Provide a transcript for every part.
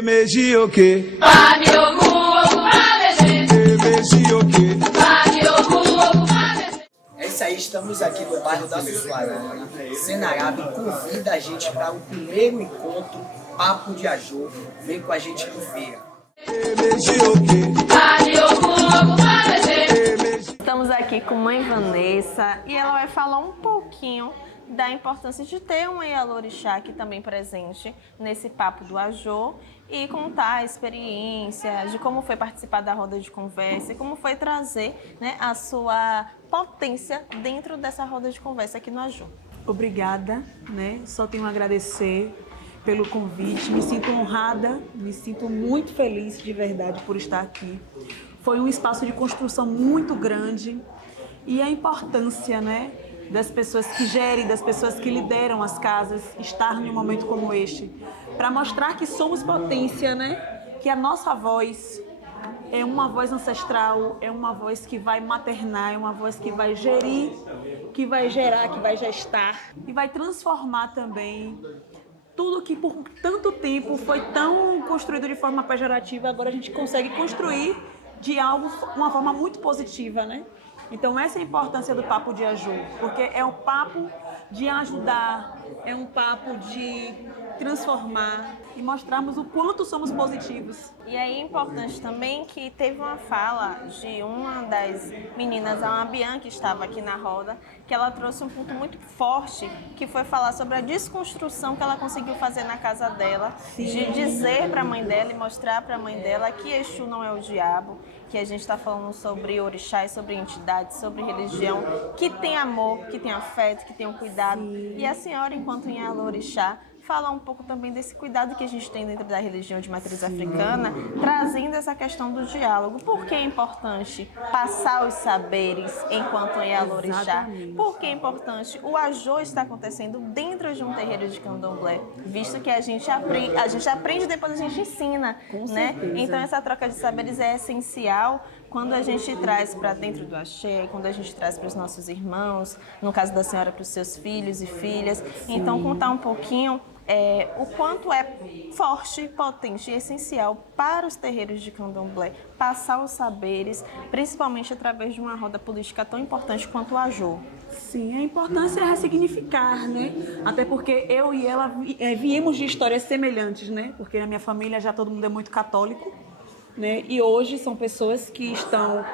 Emergi o quê? É isso aí, estamos aqui no bairro da Sussuarana. Senarabe convida a gente para o primeiro encontro Papo de Ajô. Vem com a gente no feira. Estamos aqui com mãe Vanessa e ela vai falar um pouquinho da importância de ter um Ialorixá aqui também presente nesse Papo do Ajô e contar a experiência de como foi participar da roda de conversa e como foi trazer, né, a sua potência dentro dessa roda de conversa aqui no Ajô. Obrigada, né? Só tenho a agradecer pelo convite, me sinto honrada, me sinto muito feliz de verdade por estar aqui. Foi um espaço de construção muito grande e a importância, né, das pessoas que gerem, das pessoas que lideram as casas, estar em um momento como este, para mostrar que somos potência, né, que a nossa voz é uma voz ancestral, é uma voz que vai maternar, é uma voz que vai gerir, que vai gerar, que vai gestar e vai transformar também tudo que por tanto tempo foi tão construído de forma pejorativa, agora a gente consegue construir de algo, uma forma muito positiva, né? Então essa é a importância do Papo de Ajô, porque é um papo de ajudar, é um papo de transformar e mostrarmos o quanto somos positivos. E aí é importante também que teve uma fala de uma das meninas, a Bianca, que estava aqui na roda, que ela trouxe um ponto muito forte, que foi falar sobre a desconstrução que ela conseguiu fazer na casa dela, de dizer para a mãe dela e mostrar para a mãe dela que Exu não é o diabo, que a gente está falando sobre orixás, sobre entidades, sobre religião, que tem amor, que tem afeto, que tem um cuidado. E a senhora, enquanto Ialorixá, falar um pouco também desse cuidado que a gente tem dentro da religião de matriz africana, trazendo essa questão do diálogo. Por que é importante passar os saberes enquanto Ialorixá? Por que é importante o Ajô estar acontecendo dentro de um terreiro de candomblé? Visto que a gente aprende e depois a gente ensina, né? Então essa troca de saberes é essencial quando a gente traz para dentro do axé, quando a gente traz para os nossos irmãos, no caso da senhora para os seus filhos e filhas. Então contar um pouquinho o quanto é forte, potente e essencial para os terreiros de candomblé passar os saberes, principalmente através de uma roda política tão importante quanto o Ajô. Sim, a importância é ressignificar, né? Até porque eu e ela viemos de histórias semelhantes, né? Porque na minha família já todo mundo é muito católico, né? E hoje são pessoas que estão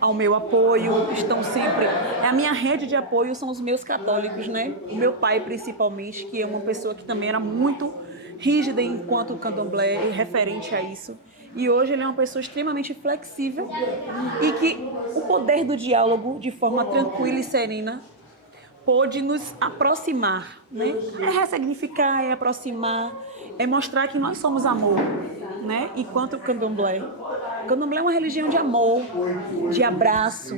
ao meu apoio, estão sempre... A minha rede de apoio são os meus católicos, né? O meu pai, principalmente, que é uma pessoa que também era muito rígida enquanto candomblé e referente a isso. E hoje ele é uma pessoa extremamente flexível e que o poder do diálogo, de forma tranquila e serena, pôde nos aproximar, né? É ressignificar, é aproximar, é mostrar que nós somos amor, né? Enquanto o candomblé. O candomblé é uma religião de amor, de abraço,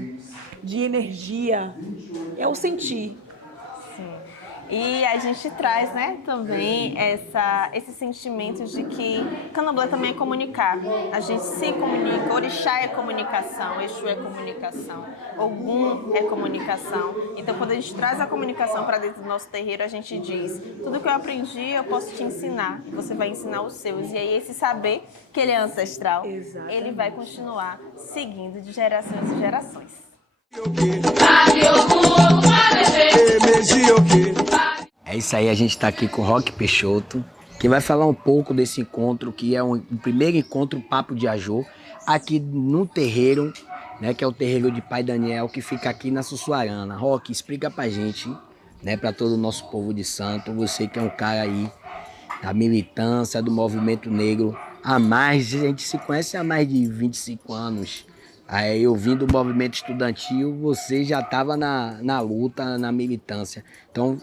de energia, é o sentir. Sim. E a gente traz, né, também esse sentimento de que candomblé também é comunicar. A gente se comunica, orixá é comunicação, Exu é comunicação, Ogum é comunicação. Então, quando a gente traz a comunicação para dentro do nosso terreiro, a gente diz: tudo que eu aprendi eu posso te ensinar, você vai ensinar os seus. E aí esse saber, que ele é ancestral, ele vai continuar seguindo de gerações em gerações. É isso aí, a gente está aqui com o Roque Peixoto, que vai falar um pouco desse encontro, que é o primeiro encontro Papo de Ajô, aqui no terreiro, né, que é o terreiro de Pai Daniel, que fica aqui na Sussuarana. Roque, explica pra gente, né, para todo o nosso povo de santo, você que é um cara aí da militância, do movimento negro, a gente se conhece há mais de 25 anos. Aí eu vim do movimento estudantil, você já estava na luta, na militância. Então,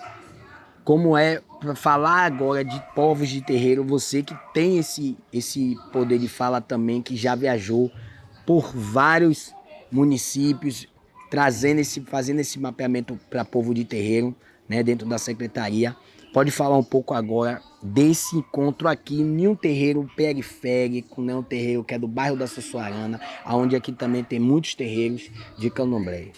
como é para falar agora de povos de terreiro, você que tem esse poder de fala também, que já viajou por vários municípios, fazendo esse mapeamento para povo de terreiro, né, dentro da secretaria. Pode falar um pouco agora desse encontro aqui em um terreiro periférico, né, um terreiro que é do bairro da Sussuarana, onde aqui também tem muitos terreiros de candomblé.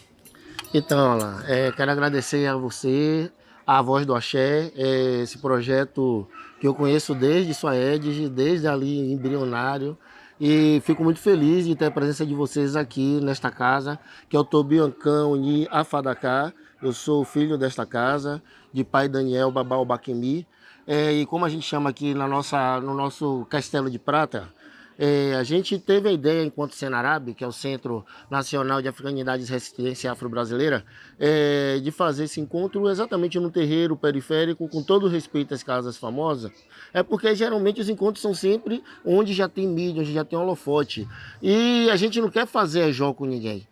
Então, olha lá, quero agradecer a você, A Voz do Axé, esse projeto que eu conheço desde sua égide, desde ali embrionário. E fico muito feliz de ter a presença de vocês aqui nesta casa, que é o Tobiancão e Afadacá. Eu sou filho desta casa, de pai Daniel Babau Baquemi. E como a gente chama aqui no nosso Castelo de Prata, a gente teve a ideia, enquanto Senarab, que é o Centro Nacional de Africanidade e Resistência Afro-Brasileira, de fazer esse encontro exatamente no terreiro periférico, com todo respeito às casas famosas, porque geralmente os encontros são sempre onde já tem mídia, onde já tem holofote. E a gente não quer fazer ajó com ninguém.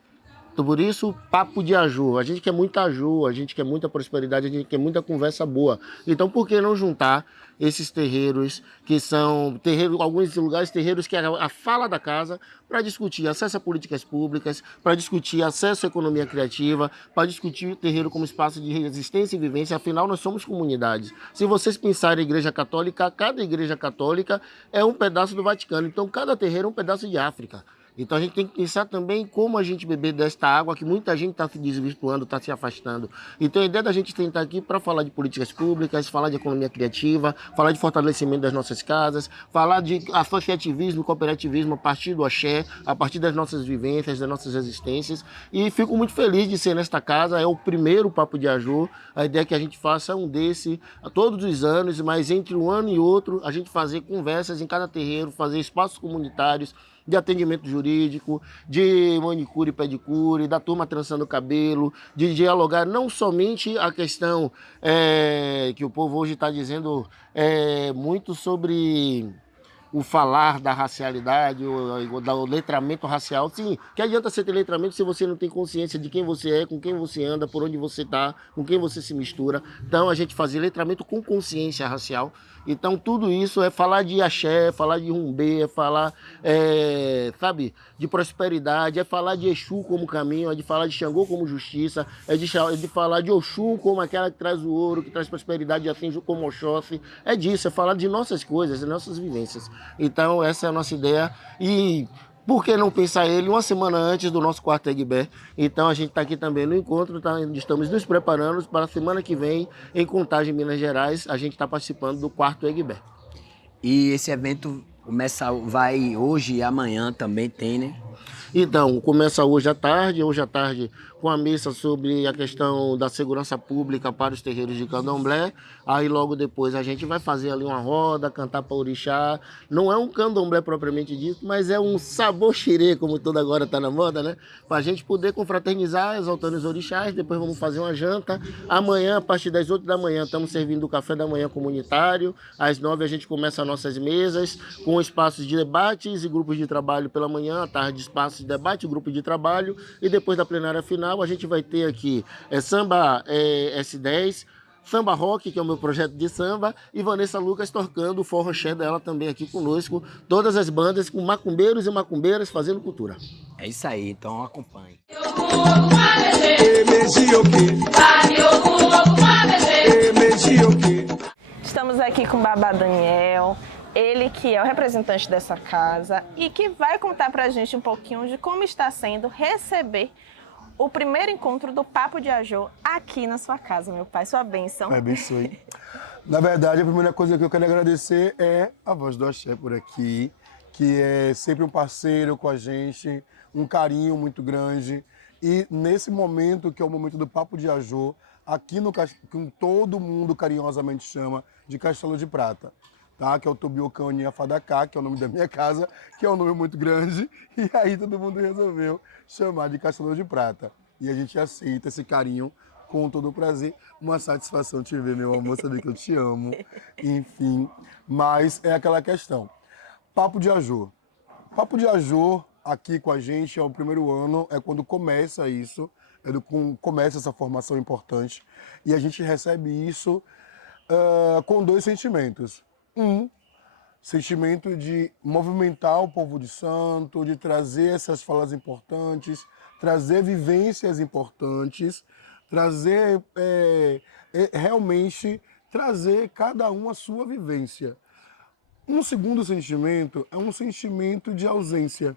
Então, por isso, papo de aju. A gente quer muita aju, a gente quer muita prosperidade, a gente quer muita conversa boa. Então, por que não juntar esses terreiros, que são terreiros, alguns lugares, terreiros que é a fala da casa, para discutir acesso a políticas públicas, para discutir acesso à economia criativa, para discutir o terreiro como espaço de resistência e vivência. Afinal, nós somos comunidades. Se vocês pensarem em igreja católica, cada igreja católica é um pedaço do Vaticano. Então, cada terreiro é um pedaço de África. Então a gente tem que pensar também como a gente beber desta água que muita gente está se desvirtuando, está se afastando. Então a ideia da gente tentar aqui para falar de políticas públicas, falar de economia criativa, falar de fortalecimento das nossas casas, falar de associativismo, cooperativismo a partir do axé, a partir das nossas vivências, das nossas existências. E fico muito feliz de ser nesta casa, é o primeiro Papo de Aju. A ideia é que a gente faça um desse a todos os anos, mas entre um ano e outro a gente fazer conversas em cada terreiro, fazer espaços comunitários, de atendimento jurídico, de manicure e pedicure, da turma trançando o cabelo, de dialogar não somente a questão que o povo hoje está dizendo muito sobre o falar da racialidade, o letramento racial. Sim, que adianta você ter letramento se você não tem consciência de quem você é, com quem você anda, por onde você está, com quem você se mistura. Então a gente fazia letramento com consciência racial. Então tudo isso é falar de axé, é falar de rumbê, é falar, sabe, de prosperidade, é falar de Exu como caminho, é de falar de Xangô como justiça, é de falar de Oxum como aquela que traz o ouro, que traz prosperidade, assim como Oxóssi. É disso, é falar de nossas coisas, de nossas vivências. Então essa é a nossa ideia. E por que não pensar ele uma semana antes do nosso quarto Egbé? Então a gente está aqui também no encontro, estamos nos preparando para a semana que vem, em Contagem, Minas Gerais, a gente está participando do quarto Egbé. E esse evento vai hoje e amanhã também tem, né? Então, começa hoje à tarde com a missa sobre a questão da segurança pública para os terreiros de candomblé. Aí logo depois a gente vai fazer ali uma roda, cantar para orixá. Não é um candomblé propriamente dito, mas é um saboxirê, como toda agora está na moda, né? Para a gente poder confraternizar, exaltando os orixás. Depois vamos fazer uma janta. Amanhã, a partir das 8 da manhã, estamos servindo o café da manhã comunitário. Às 9 a gente começa nossas mesas, com espaços de debates e grupos de trabalho pela manhã. À tarde, espaços de debate, grupo de trabalho. E depois da plenária final, a gente vai ter aqui samba S10, samba rock, que é o meu projeto de samba, e Vanessa Lucas tocando o forroché dela também aqui conosco. Todas as bandas com macumbeiros e macumbeiras fazendo cultura. É isso aí, então acompanhe. Estamos aqui com o Babá Daniel, ele que é o representante dessa casa e que vai contar pra gente um pouquinho de como está sendo receber o primeiro encontro do Papo de Aju aqui na sua casa, meu pai. Sua bênção. Abençoe. Na verdade, a primeira coisa que eu quero agradecer é a Voz do Axé por aqui, que é sempre um parceiro com a gente, um carinho muito grande. E nesse momento, que é o momento do Papo de Aju, aqui no que todo mundo carinhosamente chama de Castelo de Prata, tá? Que é o Tobiocão Afadacá, que é o nome da minha casa, que é um nome muito grande, e aí todo mundo resolveu chamar de Castelo de Prata. E a gente aceita esse carinho com todo o prazer. Uma satisfação te ver, meu amor, saber que eu te amo. Enfim, mas é aquela questão. Papo de Aju. Papo de Aju aqui com a gente é o primeiro ano, é quando começa isso, começa essa formação importante. E a gente recebe isso com dois sentimentos. Sentimento de movimentar o povo de santo, de trazer essas falas importantes, trazer vivências importantes, trazer realmente trazer cada um a sua vivência. Um segundo sentimento é um sentimento de ausência,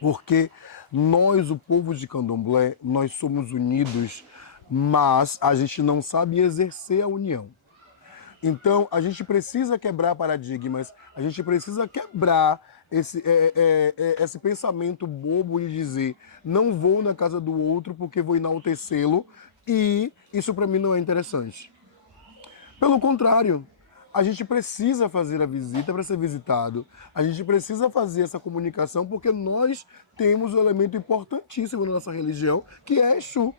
porque nós, o povo de Candomblé, nós somos unidos mas a gente não sabe exercer a união. Então, a gente precisa quebrar paradigmas, a gente precisa quebrar esse pensamento bobo de dizer não vou na casa do outro porque vou enaltecê-lo e isso para mim não é interessante. Pelo contrário, a gente precisa fazer a visita para ser visitado, a gente precisa fazer essa comunicação porque nós temos um elemento importantíssimo na nossa religião que é Exu.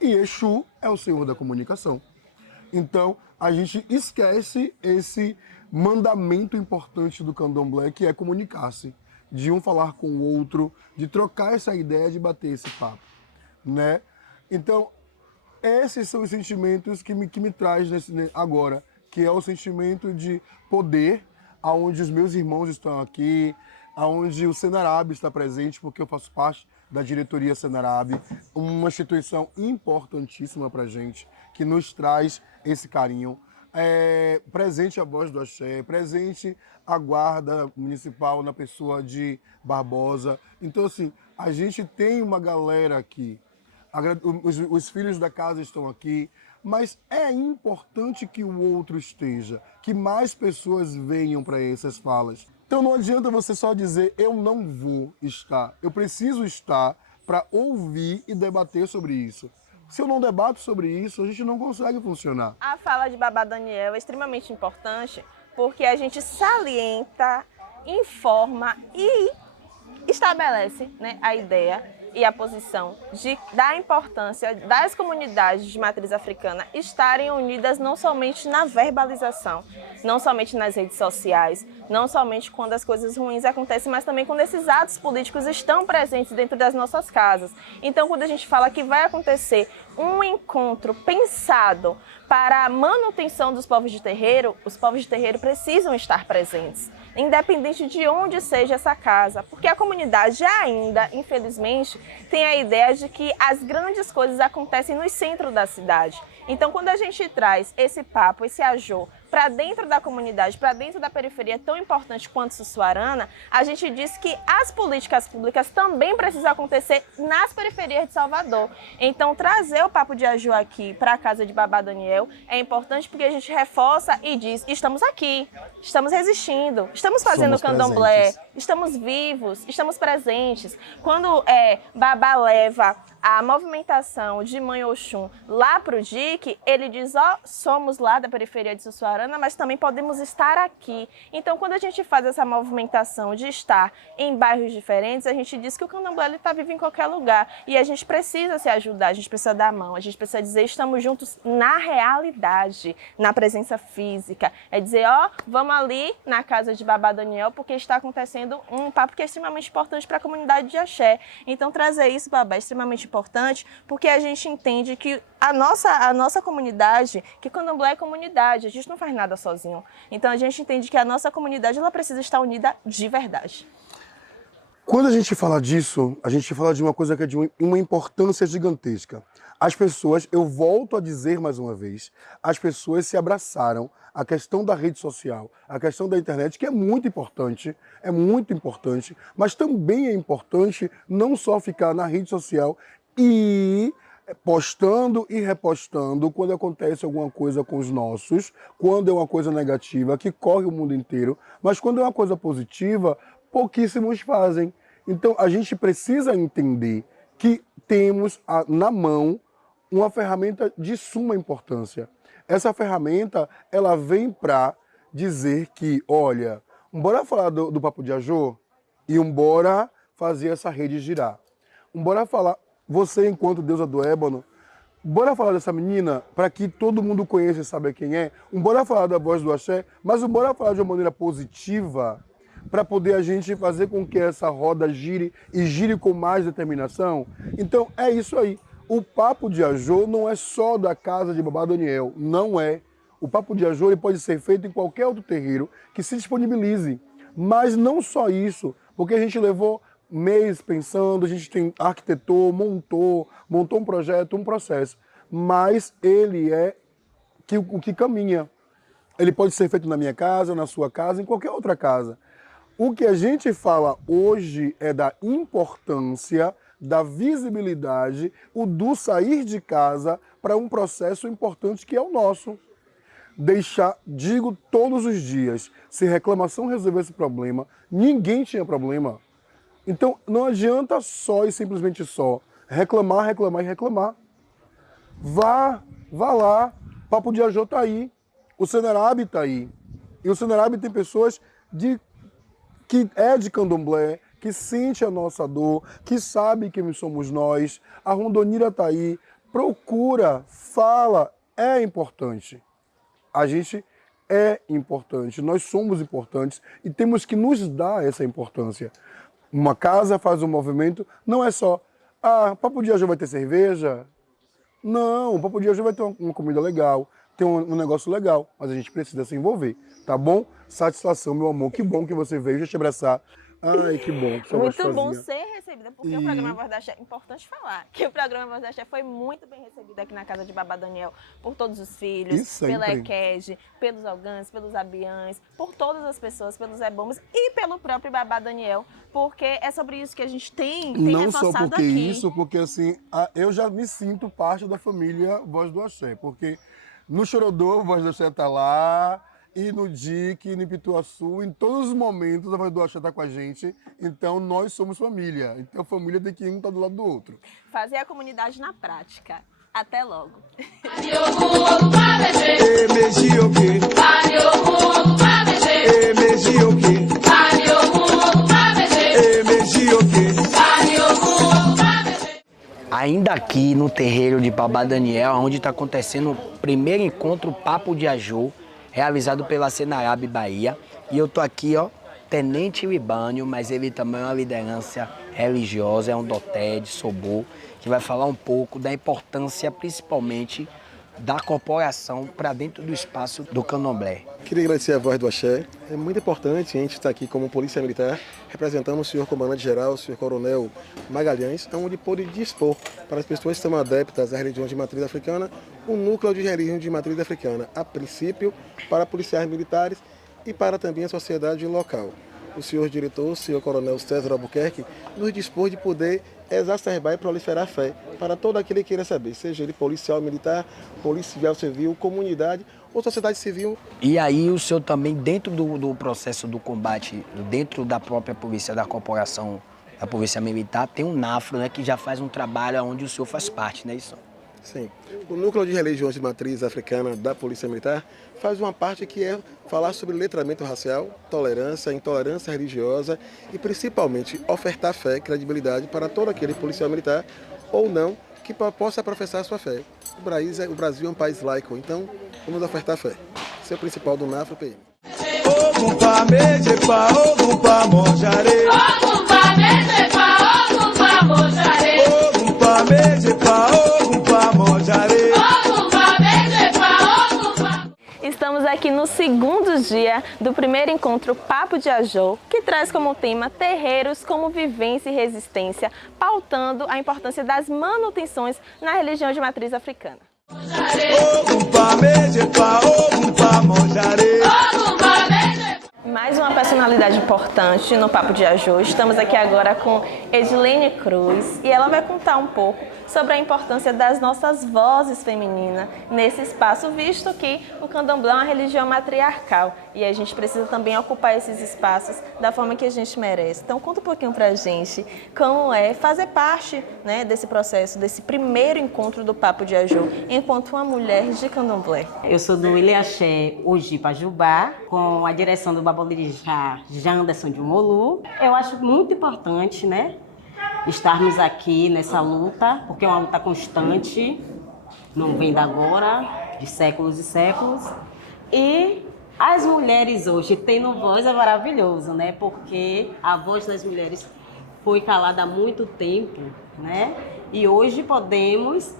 E Exu é o Senhor da comunicação. Então, a gente esquece esse mandamento importante do candomblé, que é comunicar-se, de um falar com o outro, de trocar essa ideia, de bater esse papo, né? Então, esses são os sentimentos que me traz agora, que é o sentimento de poder, aonde os meus irmãos estão aqui, aonde o Senarab está presente, porque eu faço parte da diretoria Senarab, uma instituição importantíssima para a gente, que nos traz esse carinho. Presente a voz do Axé, presente a guarda municipal na pessoa de Barbosa. Então, assim, a gente tem uma galera aqui, os filhos da casa estão aqui, mas é importante que o outro esteja, que mais pessoas venham para essas falas. Então não adianta você só dizer eu não vou estar, eu preciso estar para ouvir e debater sobre isso. Se eu não debato sobre isso, a gente não consegue funcionar. A fala de Babá Daniel é extremamente importante porque a gente salienta, informa e estabelece, né, a ideia e a posição da importância das comunidades de matriz africana estarem unidas não somente na verbalização, não somente nas redes sociais, não somente quando as coisas ruins acontecem, mas também quando esses atos políticos estão presentes dentro das nossas casas. Então, quando a gente fala que vai acontecer um encontro pensado para a manutenção dos povos de terreiro, os povos de terreiro precisam estar presentes, independente de onde seja essa casa, porque a comunidade ainda, infelizmente, tem a ideia de que as grandes coisas acontecem no centro da cidade. Então, quando a gente traz esse papo, esse ajô, para dentro da comunidade, para dentro da periferia tão importante quanto Sussuarana, a gente diz que as políticas públicas também precisam acontecer nas periferias de Salvador. Então, trazer o papo de ajô aqui para a casa de Babá Daniel é importante porque a gente reforça e diz, estamos aqui, estamos resistindo, estamos fazendo candomblé, estamos vivos, estamos presentes. Quando Babá leva a movimentação de Mãe Oxum lá para o DIC, ele diz, somos lá da periferia de Sussuarana, mas também podemos estar aqui. Então, quando a gente faz essa movimentação de estar em bairros diferentes, a gente diz que o candomblé está vivo em qualquer lugar. E a gente precisa se ajudar, a gente precisa dar a mão, a gente precisa dizer, estamos juntos na realidade, na presença física. É dizer, vamos ali na casa de Babá Daniel, porque está acontecendo um papo que é extremamente importante para a comunidade de Axé. Então, trazer isso, Babá, é extremamente importante, porque a gente entende que a nossa comunidade, que candomblé é comunidade, a gente não faz nada sozinho. Então a gente entende que a nossa comunidade ela precisa estar unida de verdade. Quando a gente fala disso, a gente fala de uma coisa que é de uma importância gigantesca. As pessoas, eu volto a dizer mais uma vez, as pessoas se abraçaram à questão da rede social, à questão da internet, que é muito importante, mas também é importante não só ficar na rede social e postando e repostando quando acontece alguma coisa com os nossos, quando é uma coisa negativa que corre o mundo inteiro, mas quando é uma coisa positiva, pouquíssimos fazem. Então a gente precisa entender que temos na mão uma ferramenta de suma importância. Essa ferramenta, ela vem para dizer que, olha, bora falar do papo de ajô e bora fazer essa rede girar. Bora falar, você enquanto deusa do ébano, bora falar dessa menina para que todo mundo conheça e saiba quem é. Bora falar da voz do axé, mas bora falar de uma maneira positiva para poder a gente fazer com que essa roda gire e gire com mais determinação. Então é isso aí. O papo de ajô não é só da casa de Babá Daniel, não é. O papo de ajô ele pode ser feito em qualquer outro terreiro que se disponibilize. Mas não só isso, porque a gente levou meses pensando, a gente arquitetou, montou um projeto, um processo. Mas ele é o que caminha. Ele pode ser feito na minha casa, na sua casa, em qualquer outra casa. O que a gente fala hoje é da importância da visibilidade, o do sair de casa para um processo importante que é o nosso. Digo todos os dias, se reclamação resolver esse problema, ninguém tinha problema. Então não adianta só e simplesmente só reclamar, reclamar e reclamar. Vá lá, Papo de Ajô tá aí, o Senerab tá aí. E o Senerab tem pessoas que é de candomblé, que sente a nossa dor, que sabe quem somos nós. A Rondonira tá aí, procura, fala, é importante. A gente é importante, nós somos importantes e temos que nos dar essa importância. Uma casa faz um movimento, não é só, Papo de Ajô vai ter cerveja? Não, o Papo de Ajô vai ter uma comida legal, ter um negócio legal, mas a gente precisa se envolver, tá bom? Satisfação, meu amor, que bom que você veio, deixa eu te abraçar. Ai, que bom. Muito bom ser recebida, porque o programa Voz da Axé, é importante falar, que o programa Voz da Axé foi muito bem recebido aqui na casa de Babá Daniel, por todos os filhos, pela Equege, pelos Algãs, pelos Abiães, por todas as pessoas, pelos Ebombas e pelo próprio Babá Daniel, porque é sobre isso que a gente tem não reforçado só porque aqui. Isso, porque assim, eu já me sinto parte da família Voz do Axé, porque no Chorodô, Voz do Axé tá lá, e no DIC, no Pituaçu, em todos os momentos a Voz do Axé está com a gente, então nós somos família. Então a família tem que um estar do lado do outro. Fazer a comunidade na prática. Até logo. Ainda aqui no terreiro de Babá Daniel, onde está acontecendo o primeiro encontro Papo de Ajô, realizado pela Senerab Bahia. E eu tô aqui, ó, Tenente Libânio, mas ele também é uma liderança religiosa, é um doté de Sobô, que vai falar um pouco da importância, principalmente, da corporação para dentro do espaço do candomblé. Queria agradecer a Voz do Axé. É muito importante a gente estar aqui como Polícia Militar, representando o senhor Comandante-Geral, o senhor Coronel Magalhães, onde pôde dispor para as pessoas que são adeptas à religião de matriz africana, um núcleo de religião de matriz africana, a princípio para policiais militares e para também a sociedade local. O senhor diretor, o senhor Coronel César Albuquerque, nos dispôs de poder exacerbar e proliferar a fé para todo aquele que queira saber, seja ele policial militar, policial civil, comunidade ou sociedade civil. E aí o senhor também, dentro do processo do combate, dentro da própria polícia, da corporação, da polícia militar, tem um NAFRO, né, que já faz um trabalho onde o senhor faz parte, né, isso? Sim. O Núcleo de Religiões de Matriz Africana da Polícia Militar faz uma parte que é falar sobre letramento racial, tolerância, intolerância religiosa e, principalmente, ofertar fé, credibilidade para todo aquele policial militar ou não que possa professar a sua fé. O Brasil é um país laico, então vamos ofertar fé. Esse é o principal do NAFRO-PM. Estamos aqui no segundo dia do primeiro encontro Papo de Ajô, que traz como tema terreiros como vivência e resistência, pautando a importância das manutenções na religião de matriz africana. Mais uma personalidade importante no Papo de Ajô. Estamos aqui agora com Edilene Cruz e ela vai contar um pouco sobre a importância das nossas vozes femininas nesse espaço, visto que o candomblé é uma religião matriarcal e a gente precisa também ocupar esses espaços da forma que a gente merece. Então conta um pouquinho pra gente como é fazer parte, né, desse processo, desse primeiro encontro do Papo de Ajô, enquanto uma mulher de candomblé. Eu sou do Ilhaxé Ojipajubá, com a direção do Babolijá Janderson de Molu. Eu acho muito importante, né, estarmos aqui nessa luta, porque é uma luta constante, não vem da agora, de séculos e séculos. E as mulheres hoje tendo voz é maravilhoso, né? Porque a voz das mulheres foi calada há muito tempo, né? E hoje podemos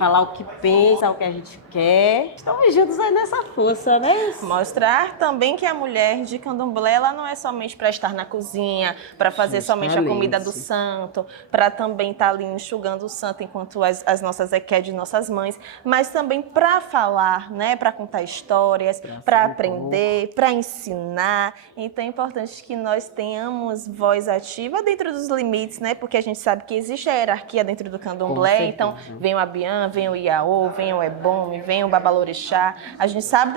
falar o que pensa, o que a gente quer. Estamos juntos aí nessa força, né? Mostrar também que a mulher de candomblé, ela não é somente para estar na cozinha, para fazer somente a comida do santo, para também estar ali enxugando o santo enquanto as nossas de nossas mães, mas também para falar, né, para contar histórias, para aprender, para ensinar. Então é importante que nós tenhamos voz ativa dentro dos limites, né, porque a gente sabe que existe a hierarquia dentro do candomblé, então vem o Abian, vem o Iaô, vem o Ebome, vem o Babalorixá. A gente sabe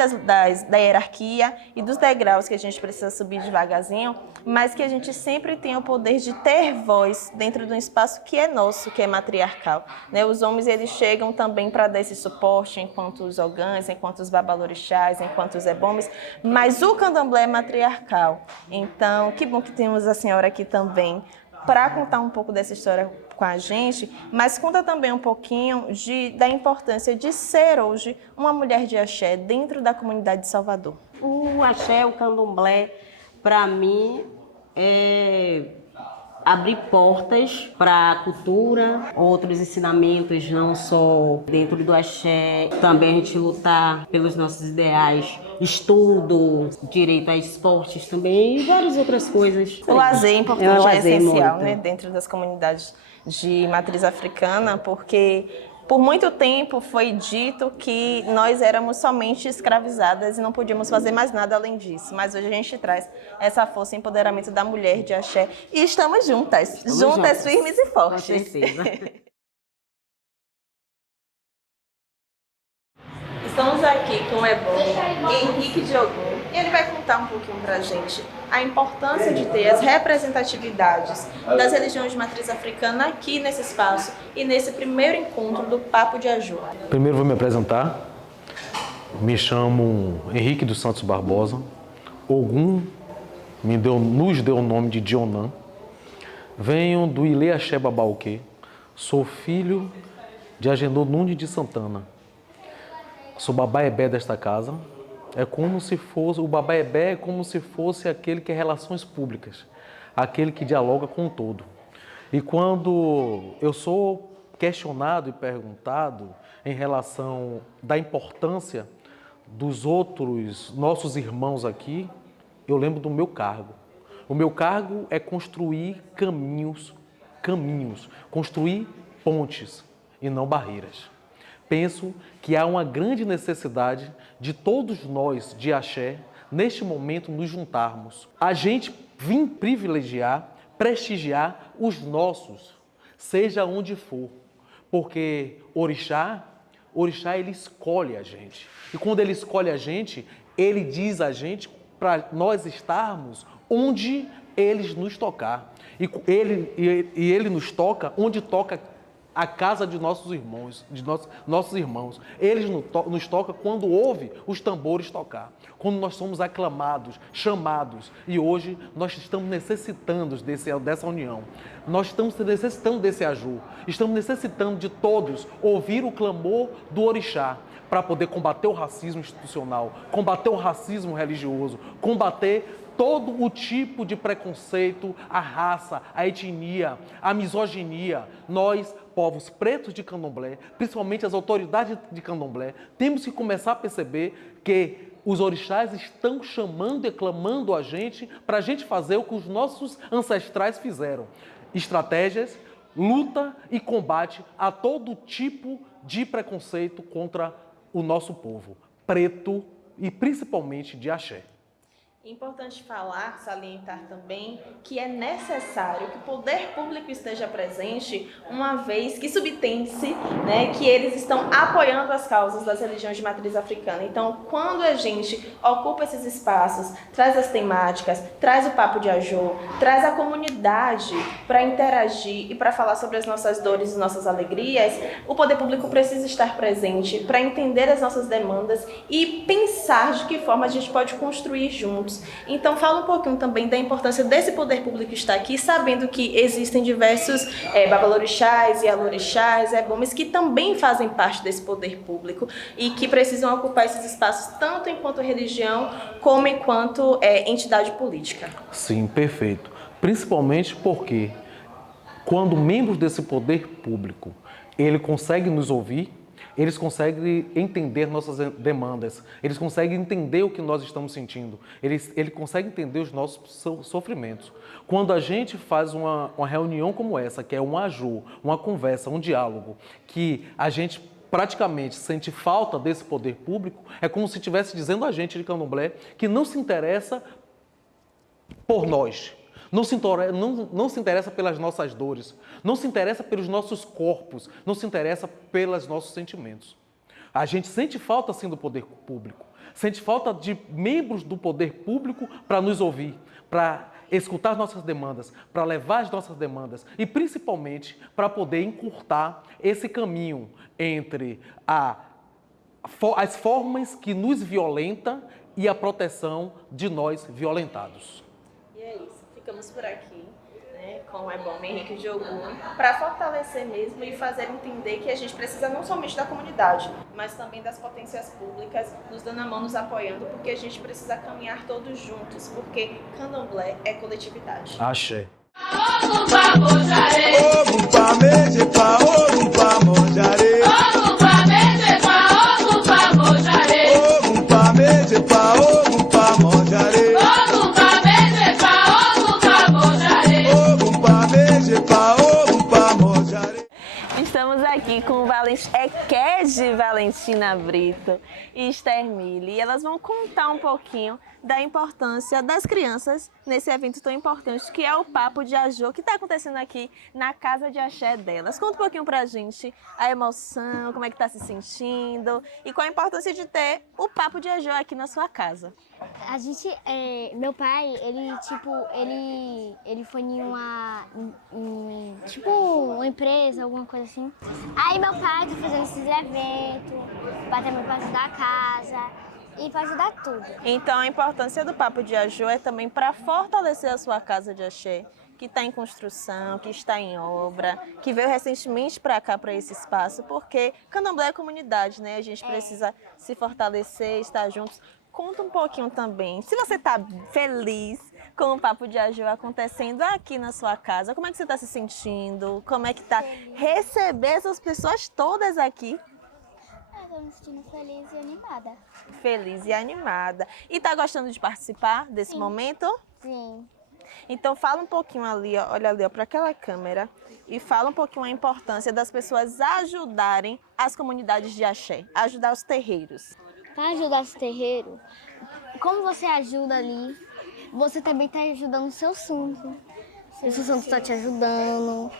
da hierarquia e dos degraus que a gente precisa subir devagarzinho, mas que a gente sempre tem o poder de ter voz dentro de um espaço que é nosso, que é matriarcal, né? Os homens, eles chegam também para dar esse suporte, enquanto os ogãs, enquanto os babalorixás, enquanto os ebomes, mas o candomblé é matriarcal. Então, que bom que temos a senhora aqui também para contar um pouco dessa história com a gente, mas conta também um pouquinho da importância de ser hoje uma mulher de axé dentro da comunidade de Salvador. O axé, o candomblé, para mim, é abrir portas para a cultura, outros ensinamentos, não só dentro do axé, também a gente lutar pelos nossos ideais, estudo, direito a esportes também e várias outras coisas. O lazer é importante, o lazer é essencial, muito, né, dentro das comunidades de matriz africana, porque por muito tempo foi dito que nós éramos somente escravizadas e não podíamos fazer mais nada além disso. Mas hoje a gente traz essa força e empoderamento da mulher de axé e estamos juntas, juntas, firmes e fortes. Com certeza. Estamos aqui com o Ebome Henrique Diogun e ele vai contar um pouquinho pra gente a importância de ter as representatividades das religiões de matriz africana aqui nesse espaço e nesse primeiro encontro do Papo de Aju. Primeiro vou me apresentar. Me chamo Henrique dos Santos Barbosa. Ogum nos deu o nome de Dionã. Venho do Ilê Axé Babaoquê. Sou filho de Agenor Nunes de Santana. Sou babaebé desta casa. O babaebé é como se fosse aquele que é relações públicas, aquele que dialoga com o todo. E quando eu sou questionado e perguntado em relação da importância dos outros nossos irmãos aqui, eu lembro do meu cargo. O meu cargo é construir caminhos, construir pontes e não barreiras. Penso que há uma grande necessidade de todos nós de axé, neste momento, nos juntarmos. A gente vir privilegiar, prestigiar os nossos, seja onde for. Porque Orixá, ele escolhe a gente. E quando ele escolhe a gente, ele diz a gente para nós estarmos onde ele nos tocar. E ele nos toca onde toca a casa de nossos irmãos, Eles nos toca quando ouve os tambores tocar, quando nós somos aclamados, chamados. E hoje nós estamos necessitando dessa união. Nós estamos necessitando desse aju. Estamos necessitando de todos ouvir o clamor do orixá para poder combater o racismo institucional, combater o racismo religioso, combater todo o tipo de preconceito, a raça, a etnia, a misoginia. Nós, povos pretos de candomblé, principalmente as autoridades de candomblé, temos que começar a perceber que os orixás estão chamando e clamando a gente para a gente fazer o que os nossos ancestrais fizeram. Estratégias, luta e combate a todo tipo de preconceito contra o nosso povo, preto e principalmente de axé. Importante falar, salientar também, que é necessário que o poder público esteja presente, uma vez que subtende-se, né, que eles estão apoiando as causas das religiões de matriz africana. Então, quando a gente ocupa esses espaços, traz as temáticas, traz o papo de Aju, traz a comunidade para interagir e para falar sobre as nossas dores e nossas alegrias, o poder público precisa estar presente para entender as nossas demandas e pensar de que forma a gente pode construir juntos. Então, fala um pouquinho também da importância desse poder público estar aqui, sabendo que existem diversos babalorixás e alorixás, ebomes, que também fazem parte desse poder público e que precisam ocupar esses espaços tanto enquanto religião como enquanto entidade política. Sim, perfeito. Principalmente porque quando membros desse poder público ele consegue nos ouvir, Eles conseguem entender nossas demandas, eles conseguem entender o que nós estamos sentindo, eles conseguem entender os nossos sofrimentos. Quando a gente faz uma reunião como essa, que é um AJU, uma conversa, um diálogo, que a gente praticamente sente falta desse poder público, é como se estivesse dizendo a gente de Candomblé que não se interessa por nós. Não se interessa pelas nossas dores, não se interessa pelos nossos corpos, não se interessa pelos nossos sentimentos. A gente sente falta, sim, do poder público, sente falta de membros do poder público para nos ouvir, para escutar nossas demandas, para levar as nossas demandas e, principalmente, para poder encurtar esse caminho entre as formas que nos violentam e a proteção de nós violentados. E é isso. Ficamos por aqui, né, com o Ebom Henrique Diogun, para fortalecer mesmo e fazer entender que a gente precisa não somente da comunidade, mas também das potências públicas nos dando a mão, nos apoiando, porque a gente precisa caminhar todos juntos, porque Candomblé é coletividade. Axé. Estamos aqui com Ekede Valentina Brito e Esther Mille, e elas vão contar um pouquinho da importância das crianças nesse evento tão importante que é o Papo de Ajô, que está acontecendo aqui na Casa de Axé delas. Conta um pouquinho pra gente a emoção, como é que tá se sentindo e qual a importância de ter o Papo de Ajô aqui na sua casa. A gente, meu pai, ele foi em uma empresa, alguma coisa assim. Aí meu pai tá fazendo esses eventos, também pra ajudar a casa e para ajudar tudo. Então a importância do Papo de Ajô é também para fortalecer a sua casa de axé, que está em construção, que está em obra, que veio recentemente para cá, para esse espaço, porque Candomblé é comunidade, né? A gente precisa se fortalecer, estar juntos. Conta um pouquinho também, se você está feliz com o Papo de Ajô acontecendo aqui na sua casa, como é que você está se sentindo? Como é que está receber essas pessoas todas aqui? Estou me sentindo feliz e animada. Feliz e animada. E tá gostando de participar desse momento? Sim. Então fala um pouquinho ali, ó, olha ali para aquela câmera e fala um pouquinho a importância das pessoas ajudarem as comunidades de axé, ajudar os terreiros. Para ajudar os terreiros, como você ajuda ali, você também está ajudando o seu santo. O seu santo está te ajudando,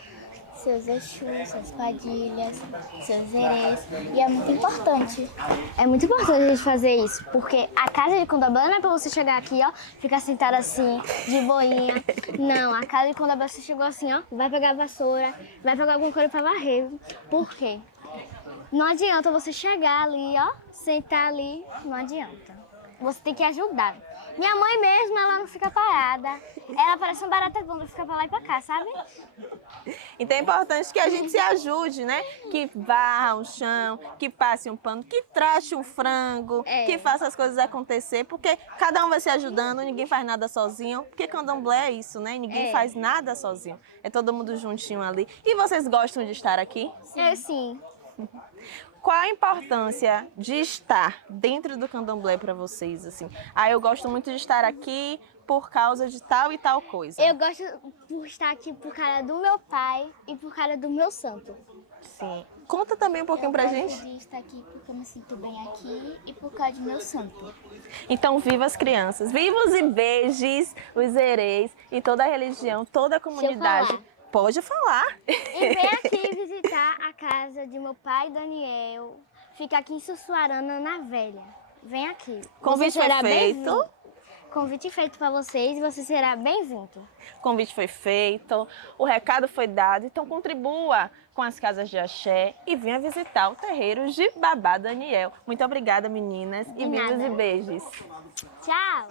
seus Exus, suas padilhas, seus Zerês. E é muito importante. É muito importante a gente fazer isso, porque a casa de Candomblé não é para você chegar aqui, ó, ficar sentado assim, de boinha. Não, a casa de Candomblé você chegou assim, ó, vai pegar a vassoura, vai pegar alguma coisa para varrer. Por quê? Não adianta você chegar ali, ó, sentar ali, não adianta. Você tem que ajudar. Minha mãe mesmo, ela não fica parada. Ela parece uma barata tonta, fica pra lá e pra cá, sabe? Então é importante que a gente se ajude, né? Que varra um chão, que passe um pano, que traste um frango, que faça as coisas acontecer, porque cada um vai se ajudando, ninguém faz nada sozinho, porque Candomblé é isso, né? Ninguém faz nada sozinho. É todo mundo juntinho ali. E vocês gostam de estar aqui? Eu sim. Qual a importância de estar dentro do Candomblé para vocês, assim? Eu gosto muito de estar aqui por causa de tal e tal coisa. Eu gosto por estar aqui por causa do meu pai e por causa do meu santo. Sim. Conta também um pouquinho pra gente. Eu gosto de estar aqui porque eu me sinto bem aqui e por causa do meu santo. Então, viva as crianças, viva os Ibejis, os Ereis e toda a religião, toda a comunidade. Pode falar. E vem aqui visitar a casa de meu pai, Daniel. Fica aqui em Sussuarana, na Velha. Vem aqui. Convite foi feito. Convite feito para vocês e você será bem-vindo. Convite foi feito, o recado foi dado, então contribua com as casas de axé e venha visitar o terreiro de Babá Daniel. Muito obrigada, meninas, e vivos e beijos. Tchau.